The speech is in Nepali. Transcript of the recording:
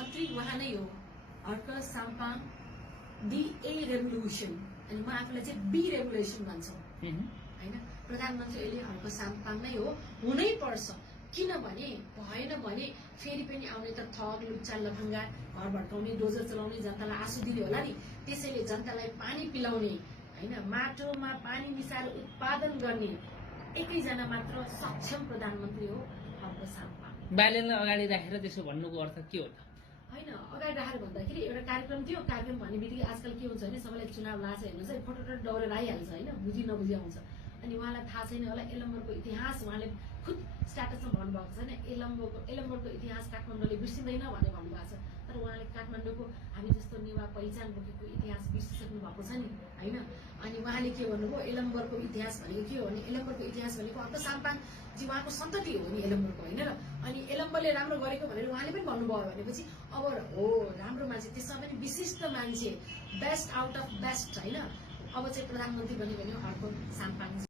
मन्त्री उहाँ नै हो, Harka Sampang the a revolution. अनि म आफूलाई चाहिँ बी रेभोल्युसन भन्छु होइन। प्रधानमन्त्री अहिले हर्क साम्पाङ नै हो, हुनै पर्छ। किनभने भएन भने फेरि पनि आउने त ठग लुच्चा लफङ्गा, घर भड्काउने, डोजर चलाउने, जनतालाई आँसु दिने होला नि। त्यसैले जनतालाई पानी पिलाउने होइन, माटोमा पानी मिसाएर उत्पादन गर्ने एकैजना मात्र सक्षम प्रधानमन्त्री हो हर्क साम्पाङ। बाल्यलाई अगाडि राखेर त्यसो भन्नुको अर्थ के हो त? होइन, अगाडि राखेर भन्दाखेरि एउटा कार्यक्रम थियो। कार्यक्रम भन्ने बित्तिकै आजकल के हुन्छ भने सबैलाई चुनाव लाग्छ हेर्नुहोस् है, फोटो डौरेर आइहाल्छ होइन, बुझी नबुझी आउँछ। अनि उहाँलाई थाहा छैन होला यलम्बरको इतिहास, उहाँले खुद स्ट्याटसमा भन्नुभएको छैन यलम्बरको इतिहास काठमाडौँले बिर्सिँदैन भनेर भन्नुभएको छ। तर उहाँले काठमाडौँको हामी जस्तो नेवा पहिचान बोकेको इतिहास बिर्सिसक्नु भएको छ नि होइन। अनि उहाँले के भन्नुभयो, यलम्बरको इतिहास भनेको के हो भने यलम्बरको इतिहास भनेको हर्क साम्पाङजी उहाँको सन्तति हो नि यलम्बरको होइन र। अनि यलम्बरले राम्रो गरेको भनेर उहाँले पनि भन्नुभयो भनेपछि अब हो राम्रो मान्छे, त्यसमा पनि विशिष्ट मान्छे, बेस्ट आउट अफ बेस्ट होइन। अब चाहिँ प्रधानमन्त्री बन्यो भने हर्क साम्पाङ।